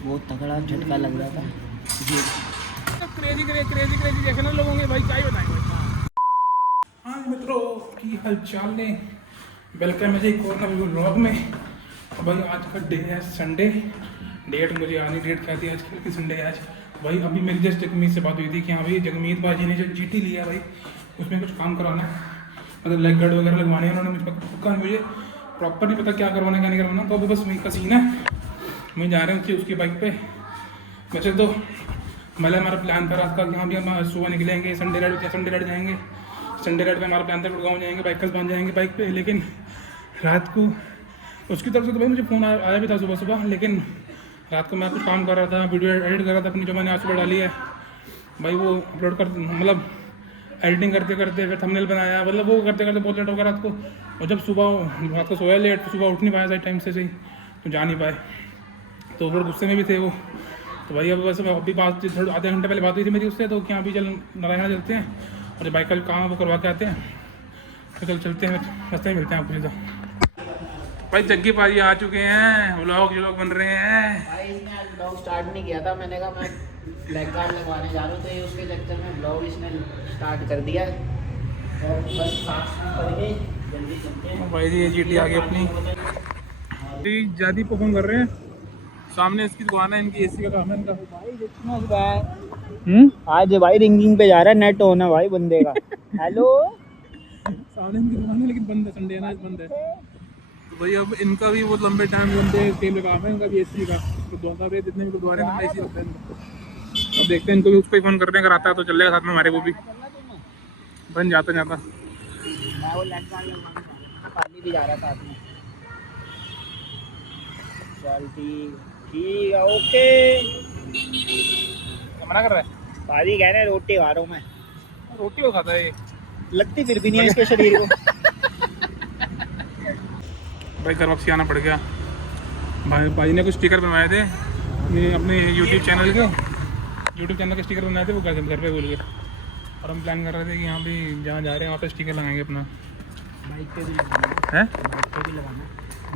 बहुत तगड़ा झटका लग रहा था जी। क्रेजी देखने ना लोगों के भाई, क्या ही बताएंगे। हाँ मित्रों की हाल चाल ने वेलकम है जी एक और नए व्लॉग में। और भाई आज का डे है संडे। डेट मुझे आनी, डेट क्या थी आज की, संडे है आज। भाई अभी मेरी जस्ट जगमीत से बात हुई थी कि हाँ भाई जगमीत भाजी ने जो जीटी लिया भाई उसमें कुछ काम करवाना है, मतलब लेग गार्ड वगैरह लगवाने हैं उन्होंने। मुझे प्रॉपर नहीं पता क्या करवाना क्या नहीं करवाना, तो अभी बस वहीं का सीन है। वहीं जा रहे हैं उसकी बाइक पे। वैसे तो मतलब हमारा प्लान था रात का, यहाँ भी हम सुबह निकलेंगे, संडे राइड जाएंगे। संडे राइड पे हमारा प्लान था गुड़गांव जाएंगे, बाइकर्स बन जाएंगे बाइक पे। लेकिन रात को उसकी तरफ से तो भाई मुझे फ़ोन आया भी था सुबह, लेकिन रात को मैं कुछ काम कर रहा था, वीडियो एडिट कर रहा था अपनी, जो मैंने आज सुबह डाली है भाई वो अपलोड कर, मतलब एडिटिंग करते करते फिर थंबनेल बनाया, मतलब वो करते करते बहुत लेट हो गया रात को। और जब सुबह रात को सोया लेट, तो सुबह उठ नहीं पाया सही टाइम से, सही तो जा नहीं पाए, तो फिर गुस्से में भी थे वो। तो भाई अब बस अभी बात थोड़ा आधे घंटे पहले बात हुई थी मेरी उससे, तो क्या अभी चल नारायण चलते हैं और जो बाइक का काम है वो करवा के आते हैं, तो चलते हैं, रास्ते में मिलते हैं आपको। तो भाई जग्गी पाजी आ चुके हैं, व्लॉग बन रहे हैं भाई इसने आज ब्लॉग स्टार्ट नहीं किया था, मैंने कहा मैं ब्लैक कार्ड लगवाने जा रहा हूँ, तो ये उसके चक्कर में ब्लॉग इसने स्टार्ट कर दिया। और बस साफ करके जल्दी चलते हैं भाई जी। ये जीटी आ गई अपनी, ज़्यादा परफॉर्म कर रहे हैं। सामने इसकी दुकान है, इनकी एसी का काम है इनका। आज भाई रिंगिंग पे जा रहा है, नेट ऑन है भाई बंदे का। हेलो सामने इनकी दुकान है लेकिन बंद है, संडे है ना, आज बंद है। तो भाई अब इनका भी बहुत लंबे टाइम तेल का काम है, इनका भी एसी का। तो दोनों भी जितने भी गुरुद्वारे हैं एसी रखते हैं इनको। अब देखते हैं, इनको भी उसको ही फ़ोन करते हैं, अगर आता है तो चलेगा साथ में हमारे को भी बन जाता मैं वो लेग गार्ड लगवाने पाली भी जा रहा था साथ में। चल ठीक है, ओके। मना कर रहा है। भाजी कह रहे हैं रोटी खा रहा हूँ मैं। रोटी वो खाता है ये। लगती फिर भी नहीं है इसके शरीर को। भाई घर वापसी आना पड़ गया। भाई ने कुछ स्टिकर बनवाए थे, ये अपने यूट्यूब चैनल के स्टिकर बनाए थे, वो घर पे भूल गए। और हम प्लान कर रहे थे कि यहाँ भी जहाँ जा रहे हैं वहाँ पे स्टिकर लगाएंगे अपना। बाइक पे भी लगाना है, बाइक पे भी लगाना है।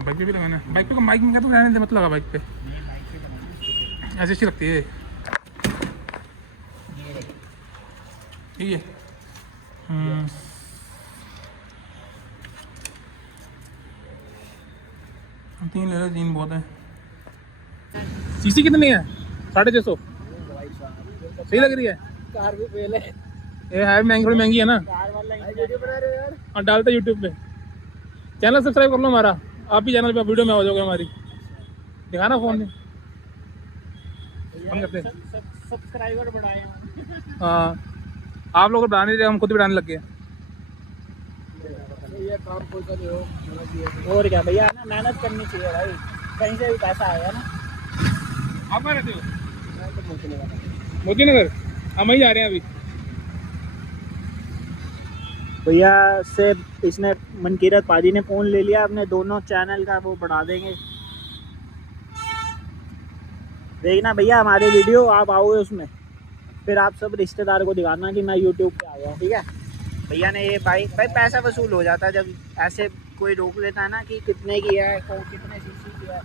बाइक पे भी लगाना है। बाइक पे बाइक में क्या तो रहने दे, मत लगा बाइक पे, नहीं बाइक पे लगाना है। ऐसी अच्छी लगती है ठीक है। तीन ले लो, तीन बहुत है। सीसी कितनी है? 650। सही लग रही है। कार भी पहले ये है महंगी, थोड़ी महंगी है ना। कार वाला वीडियो बना रहे हो यार। और डालते यूट्यूब पे, चैनल सब्सक्राइब कर लो हमारा, आप भी चैनल पे वीडियो में आ जाओगे हमारी। दिखाना फोन में करते हैं। सब्सक्राइबर बढ़ाए हैं। हाँ आप लोग बढ़ा नहीं रहे, हम खुद भी बढ़ाने लग गए। ये काम कोई कर रहे हो और क्या भैया, ना मेहनत करनी चाहिए भाई, कहीं से भी पैसा आएगा ना। आप कहाँ रहते हो? मैं तो मोती नगर। मोती नगर। हम वहीं जा रहे हैं अभी। भैया से इसने मनकीरत पाजी ने फ़ोन ले लिया, अपने दोनों चैनल का वो बढ़ा देंगे। देखना भैया हमारे वीडियो, आप आओगे उसमें, फिर आप सब रिश्तेदार को दिखाना कि मैं यूट्यूब पे आ गया, ठीक है। भैया ने ये भाई पैसा वसूल हो जाता है जब ऐसे कोई रोक लेता है ना कि कितने की है, कितने सीसी की है।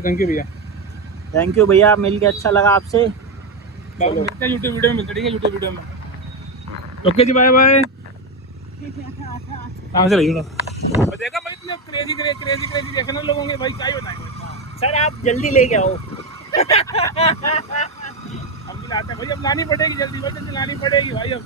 थैंक यू भैया। थैंक यू भैया, मिल के अच्छा लगा आपसे। मिलते हैं यूट्यूब वीडियो में, मिलते, ठीक है यूट्यूब वीडियो में। ओके जी, बाय बाय। कहाँ से लगी देखा भाई, इतने क्रेजी देखने ना लोगों के भाई, क्या ही बताएंगे। सर आप जल्दी लेके आओ। हम भी लाते हैं भाई, अब लानी पड़ेगी जल्दी भाई, जल्दी लानी पड़ेगी भाई। अब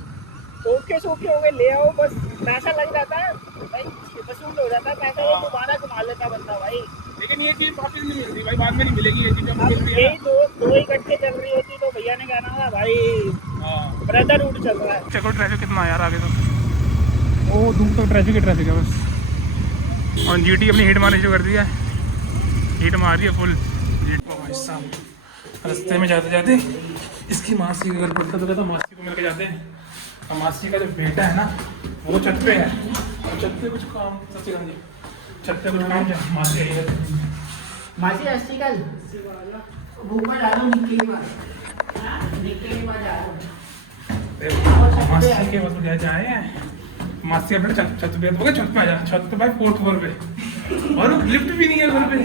ओके सोके हो गए, ले आओ, बस पैसा लग जाता है भाई, वसूल हो जाता है पैसा, वो दोबारा कमा लेता बंदा भाई। लेकिन ये चीज़ वापस नहीं मिलती भाई, बाद में नहीं मिलेगी ये चीज़, जब मिलती है यही दो इकट्ठे चल रही होती तो भैया ने कहना था भाई ब्रदरहुड चल रहा है। चलो ट्रैफिक कितना यार आगे, तो वो दूर तक ट्रैफिक है बस। और जीटी अपनी हीट मारनी शुरू कर दिया है, हीट मार रही है फुल जीट को भाई साहब। रास्ते में जाते जाते इसकी मासी का घर पड़ता, तो कहता मासी को मिल के जाते हैं। और मासी का जो बेटा है ना वो छत पे है, और छत पे कुछ काम, छत पे कुछ काम मासी आई है। मासी अस्सी कल भूखा जा रहा हूँ, निक्के के पास जा रहा हूँ। मासी के बस जाए हैं, मासी अपने छत पे, छत पे आ जा, छत पे भाई 4th फ्लोर पे, और लिफ्ट भी नहीं है घर पे।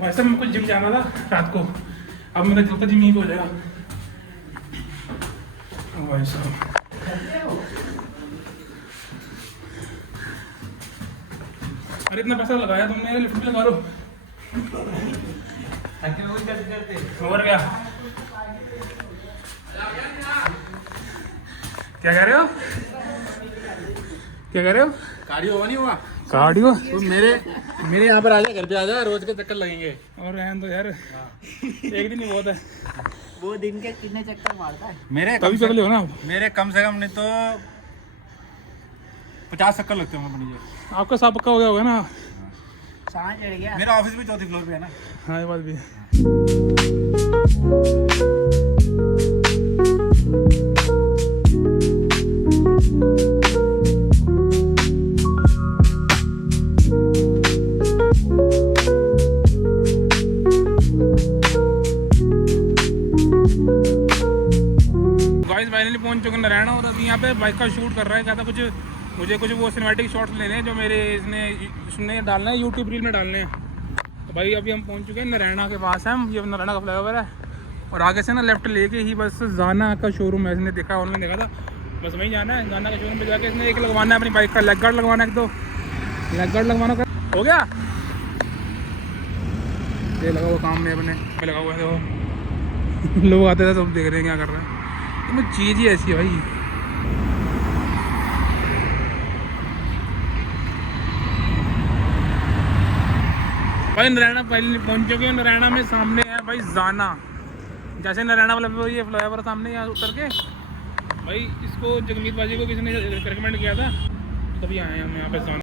वैसे मेरे को जिम जाना था रात को, अब मेरा चलता जिम यहीं पे हो जाएगा। वैसा अरे इतना पैसा लगाया तुमने, लिफ्ट लगा लो। और क्या कह रहे हो? क्या कह रहे हो? कार्डियो हुआ नहीं हुआ? कार्डियो तो मेरे यहाँ पर आजा, घर पे आजा, रोज के चक्कर लगेंगे। और रहन दो यार, एक दिन ही बहुत है। वो दिन के कितने चक्कर मारता है? मेरे कभी चल हो ना, मेरे कम से कम नहीं तो 50 चक्कर लगते होंगे मुझे। आपका सब पक्का हो गया होगा ना? सांस चढ़ गया। मेरा ऑफिस भी 4th फ्लोर पे है ना। हाँ ये बात भी है। गाइस फाइनली पहुंच चुके हैं नारायण, और अभी यहाँ पे बाइक का शूट कर रहा है। कहता कुछ मुझे कुछ वो सिनेमैटिक शॉट्स लेने हैं जो मेरे इसने डालना है, यूट्यूब रील में डालने हैं। तो भाई अभी हम पहुंच चुके हैं नारायणा के पास है हम। ये नारायणा का फ्लाईओवर है, और आगे से ना लेफ्ट लेके ही बस जाना का शोरूम है। इसने देखा, ऑनलाइन देखा था, बस वहीं जाना है। जाना के शोरूम पे जाके इसने एक लगवाना है अपनी बाइक का लेग गार्ड लगवाना है, एक दो लेग गार्ड लगवाना हो गया। ये लगा हुआ काम में अपने पे लगा हुआ है। देखो लोग आते थे सब देख रहे हैं क्या कर रहे हैं। तो चीज़ ही ऐसी है भाई। भाई नारायणा पहले पहुंच चुके हैं। नारायणा में सामने है भाई जाना। जैसे नारायणा वाला ये फ्लाईओवर सामने यहाँ उतर के, भाई इसको जगमीत बाजी को किसी ने रिकमेंड किया था, तभी आए हम यहाँ पे जाना।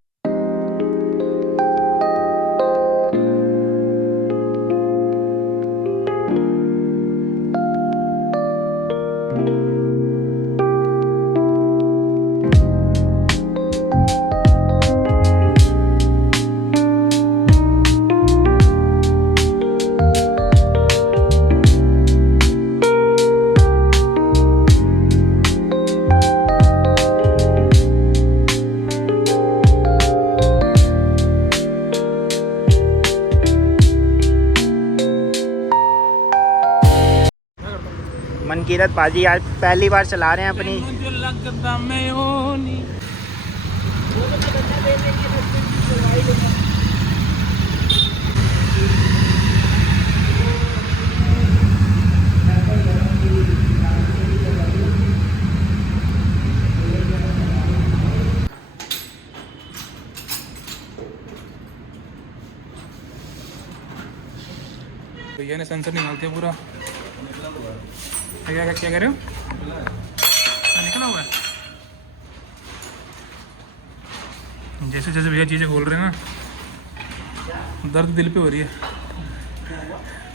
मनकीरत बाजी आज पहली बार चला रहे हैं अपनी। मुझे लगता मैं होनी। भैया ने सेंसर निकालते पूरा। क्या क्या कह रहे हो? निकला हुआ है। जैसे जैसे भैया चीज़ें खोल रहे हैं ना, दर्द दिल पे हो रही है।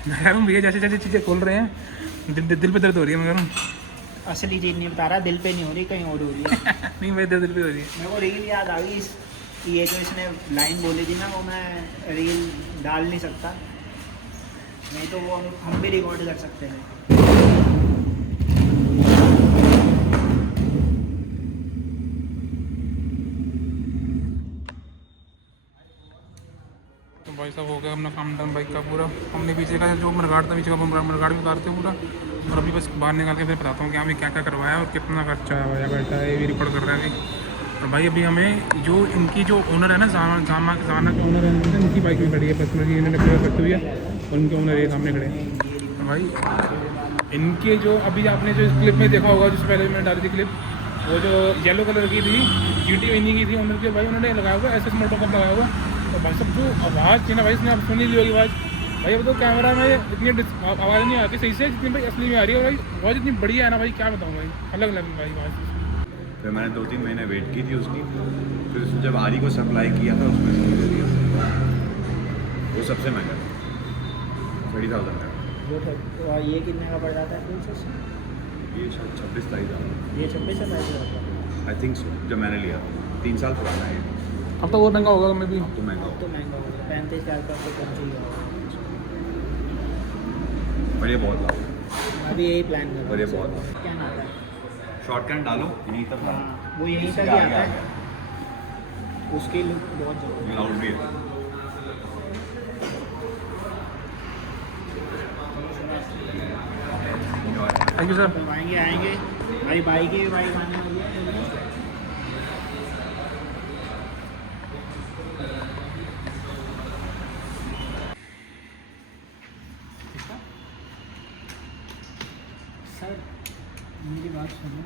मैं कह रहा हूँ भैया जैसे जैसे चीज़ें खोल रहे हैं, दिल पे दर्द हो रही है। मैं कह रहा हूँ असली चीज़ नहीं बता रहा, दिल पे नहीं हो रही, कहीं और हो रही है। नहीं भाई दिल पे हो रही है। मेरे को रील याद आ गई, ये जो इसने लाइन बोली थी ना, वो मैं रील डाल नहीं सकता, नहीं तो वो हम भी रिकॉर्ड कर सकते हैं। तो भाई साहब हो गया अपना काम डन बाइक का पूरा। हमने पीछे का जो मरगाड़ था, पीछे का मरगाड़ भी उतारते पूरा, और अभी बस बाहर निकाल के फिर बताता हूँ कि हमें क्या क्या करवाया और कितना खर्चा आया बैठा है। ये भी रिकॉर्ड कर रहा है अभी। और भाई अभी हमें जो इनकी जो ओनर है ना, जाना के ओनर है, इनकी बाइक में खड़ी है पर्सनली, इन्होंने पूरा करते हुए, और उनके ओनर ये सामने खड़े हैं। तो भाई इनके जो अभी आपने जो इस क्लिप में देखा होगा, जिससे पहले मैंने डाली थी क्लिप, वो जो येलो कलर की थी GT इन्हीं की थी ओनर की। भाई उन्होंने लगाया हुआ SS मोटो कप लगाया हुआ। तो भाई सब जो आवाज़ थी ना भाई, इसने आप सुनी ली होगी आवाज़। भाई अब तो कैमरा में इतनी आवाज़ नहीं आती सही से, जितनी भाई असली में आ रही है। भाई आवाज़ इतनी बढ़िया है ना भाई, क्या बताऊँ भाई, अलग अलग भाई आवाज़। फिर मैंने 2-3 महीने वेट की थी उसकी, फिर जब आरी को सप्लाई किया था उसमें से मुझे दिया। वो सबसे महंगा था, 30,000 का। तो ये कितने का पड़ जाता है फुल से? ये शायद 26,000 था, ये 26 है आई थिंक सो, जब मैंने लिया 3 साल पुराना है। अब तो और महंगा होगा मैं भी। तो महंगा तो होगा, महंगा होगा, 35,000 का तो कम चाहिए। पर ये बहुत लाभ, अभी यही प्लान कर और ये बहुत क्या नाम है? शॉर्टकट डालो यहीं तक, हाँ, वो यहीं तक इससे ही आगे आता आ है। उसकी लुक बहुत ज़बरदस्त लाउड भी है। Thank you sir. करवाएंगे, आएंगे भाई। बाइक ही बाइक आने वाली है। सर मेरी बात सुनो,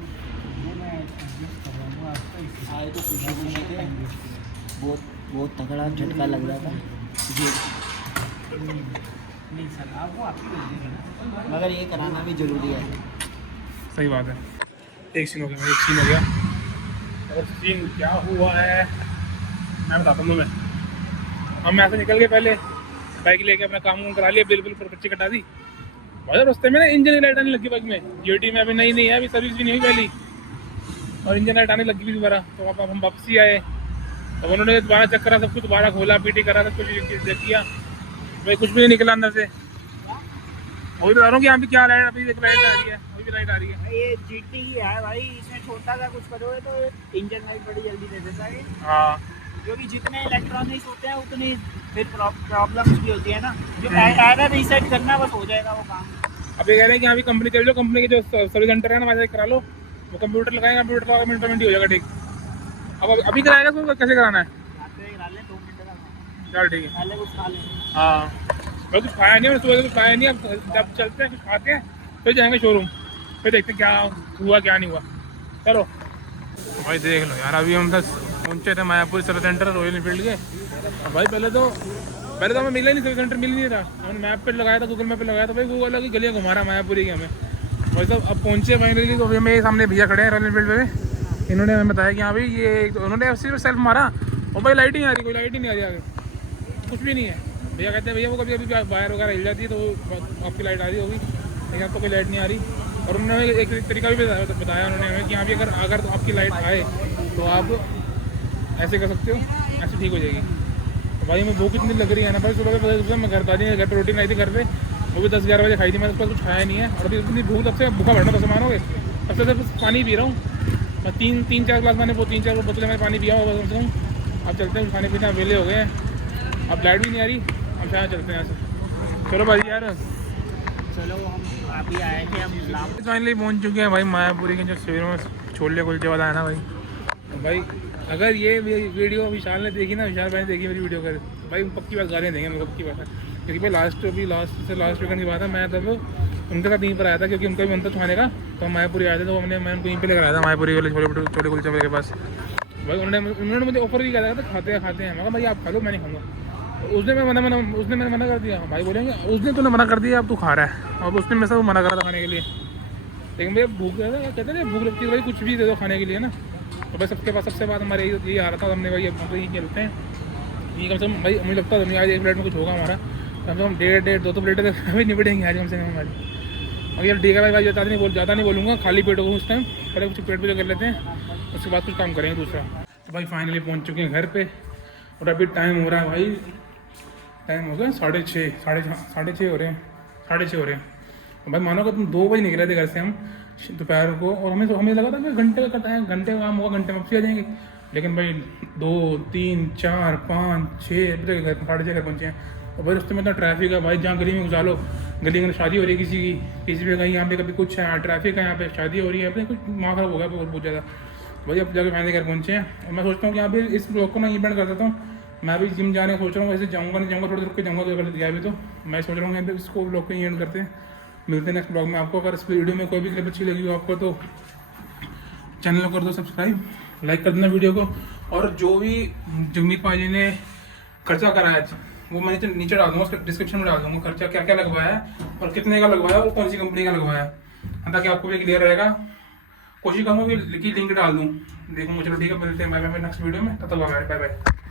मैं एडजस्ट करवाऊंगा आपका। आए तो खुशी थे, बहुत तगड़ा झटका लग रहा था जी। नहीं सर, आप वो आपकी कर देंगे ना, मगर ये कराना भी ज़रूरी है। सही बात है। एक सीन हो गया, एक सीन हो गया। और सीन क्या हुआ है मैं बताता हूँ तुम्हें। हम यहाँ से निकल के पहले बाइक लेके अपना काम करा लिया, बिल पर पर्ची कटा दी। भाई रास्ते में ना इंजन लाइट आने लगी बाइक में। जीटी में अभी नहीं है, अभी सर्विस भी नहीं हुई पहली, और इंजन लाइट आने लगी भी दोबारा। तो अब हम वापसी आए, तो उन्होंने दोबारा चेक करा, सब कुछ दोबारा खोला, पीटी करा, सब कुछ किया भाई, कुछ भी नहीं निकला अंदर से। वही बता रहा हूँ कि यहाँ पे क्या लाइट, अभी लाइट आ रही है, वही भी लाइट आ रही है। ये जीटी ही है भाई, इसमें छोटा सा कुछ करोगे तो इंजन लाइट बड़ी जल्दी दे देता है। हाँ, क्योंकि जितने इलेक्ट्रॉनिक्स होते हैं उतनी फिर प्रॉब्लम्स भी होती है ना। जो एरर रीसेट करना बस हो जाएगा वो काम। अब ये कह रहे हैं कि यहाँ भी कंपनी चल जाओ, कंपनी के जो सर्विस सेंटर है ना वहाँ करा लो, वो कंप्यूटर लगाएंगे, कंप्यूटर लगा मिनट ही हो जाएगा ठीक। अब अभी कराएगा तो कैसे कराना है? 2 मिनट का चल ठीक है। पहले कुछ खा लें। हाँ, मैं कुछ खाया नहीं, सुबह से कुछ खाया नहीं। अब जब चलते हैं कुछ खाते हैं फिर जाएंगे शोरूम, फिर देखते हैं क्या हुआ क्या नहीं हुआ। चलो भाई देख लो यार, अभी हम बस पहुँचे थे Mayapur service centre royal Enfield के। भाई पहले तो हमें मिला ही नहीं, सर्विस सेंटर मिल नहीं रहा। हमने मैप पे लगाया था, गूगल मैप पे लगाया था, भाई गूगल की गलियाँ घुमा रहा मायापुरी की हमें। भाई साहब अब पहुँचे फाइनली, तो अभी मेरे सामने भैया खड़े हैं रॉयल एनफील्ड पे। इन्होंने हमें बताया कि हाँ भाई ये उन्होंने एफ सेल्फ मारा और भाई लाइट ही नहीं आ रही, कोई लाइट ही नहीं आ रही आगे, कुछ भी नहीं है। भैया कहते हैं भैया वो कभी अभी वायर वगैरह हिल जाती है तो आपकी लाइट आ रही होगी, लेकिन अब तो कोई लाइट नहीं आ रही। और उन्होंने एक तरीका भी बताया उन्होंने हमें कि यहाँ भी अगर तो आपकी लाइट आए तो आप ऐसे कर सकते हो, ऐसे ठीक हो जाएगी। तो भाई हमें भूख इतनी लग रही है ना भाई, सुबह मैं घर पर रोटी नहीं थी घर पे, वो भी 10-11 बजे खाई थी मैंने, उसके बाद कुछ खाया नहीं है। और अभी इतनी भूख, तब से भूखा बैठना तो सामान हो गए, तब से सिर्फ पानी पी रहा हूँ मैं। 3-4 गिलास मैंने, वो 3-4 बोतलें मैंने पानी पिया हुआ कम से कम। अब चलते हैं, खाने पीने वेले हो गए हैं, अब लाइट भी नहीं आ रही, अब शायद चलते हैं ऐसे। चलो भाई यार, चलो हम अभी आए थे, हम फाइनली पहुंच चुके हैं भाई मायापुरी के जो शहरों में छोले कुलचे वाला है ना भाई। तो भाई अगर ये वीडियो विशाल ने देखी ना, विशाल भाई ने देखी मेरी वीडियो कर, तो भाई पक्की बात गालियाँ देंगे, पक्की बात है। क्योंकि भाई लास्ट वीकेंड की बात है, मैं तब उनके साथ यहीं पर आया था, क्योंकि उनका भी मन था खाने का। तो हम मायापुरी आए थे, तो मैं उनको यहीं पे लेकर आया था मायापुरी वाले छोले कुलचे वाले के पास। भाई उन्होंने मुझे ऑफर भी किया था, खाते हैं। मैं भाई आप खा लो, मैं नहीं खाऊंगा। उसने मैंने मना कर दिया। भाई बोलेंगे उसने तूने मना कर दिया, अब तू खा रहा है। अब उसने मेरे से मना करा था खाने के लिए, लेकिन भैया भूख कहते हैं भूख लगती है भाई, कुछ भी दे दो खाने के लिए ना। तो भाई सबके पास सबसे बात हमारे यही आ रहा था, हमने भाई हम तो यही चलते हैं, ये कम से कम भाई मुझे लगता है आज एक प्लेट में कुछ होगा हमारा, कम से कम 1.5-2 प्लेटें अभी निपटेंगे आज कम से कम हमारी। और यार ठीक है भाई, ज़्यादा नहीं बोलूँगा, खाली पेट होगा उस टाइम, पहले कुछ पेट पूजा कर लेते हैं, उसके बाद कुछ काम करेंगे दूसरा। तो भाई फाइनली पहुँच चुके हैं घर पे, और अभी टाइम हो रहा है भाई, टाइम हो गया 6:30 हो रहे हैं। भाई मानो कि तुम 2 बजे निकले थे घर से हम दोपहर को, और हमें लगा था कि घंटे का टाइम, घंटे का काम होगा, घंटे में वापसी आ जाएंगे। लेकिन भाई 2, 3, 4, 5, 6 बजे घर 6:30 घर पहुँचे हैं। और भाई रास्ते में इतना ट्रैफिक है भाई, जहाँ गली में घुसा लो, गली में शादी हो रही है किसी पे कहीं, यहाँ पे कभी कुछ है, ट्रैफिक है, यहाँ पे शादी हो रही है, अपने कुछ माँ खराब हो गया बहुत ज़्यादा। भाई अब जाके फाइनली घर पहुँचे हैं, और मैं सोचता हूँ कि यहाँ पे इस ब्लॉग को मैं इवेंट कर देता हूँ। मैं भी जिम जाने सोच रहा हूँ, वैसे जाऊँगा नहीं जाऊँगा, थोड़ी देर रुक के जाऊँगा, तो अगर गया भी तो मैं सोच रहा हूँ यहाँ पे इसको ब्लॉग को एंड करते हैं। मिलते हैं नेक्स्ट ब्लॉग में। आपको अगर इस वीडियो में कोई भी क्लिप अच्छी लगी हो आपको, तो चैनल को कर दो सब्सक्राइब, लाइक कर देना वीडियो को। और जो भी जगमीत पाजी ने खर्चा कराया वो मैं नीचे डाल दूँगा, डिस्क्रिप्शन में डाल दूँगा, खर्चा क्या क्या लगवाया और कितने का लगवाया और कौन सी कंपनी का लगवाया, ताकि आपको भी क्लियर रहेगा। कोशिश करूँगा कि लिंक डाल दूँ, देखूँगा। चलो ठीक है, मिलते हैं बाय बाय नेक्स्ट वीडियो में, तब तक बाय बाय।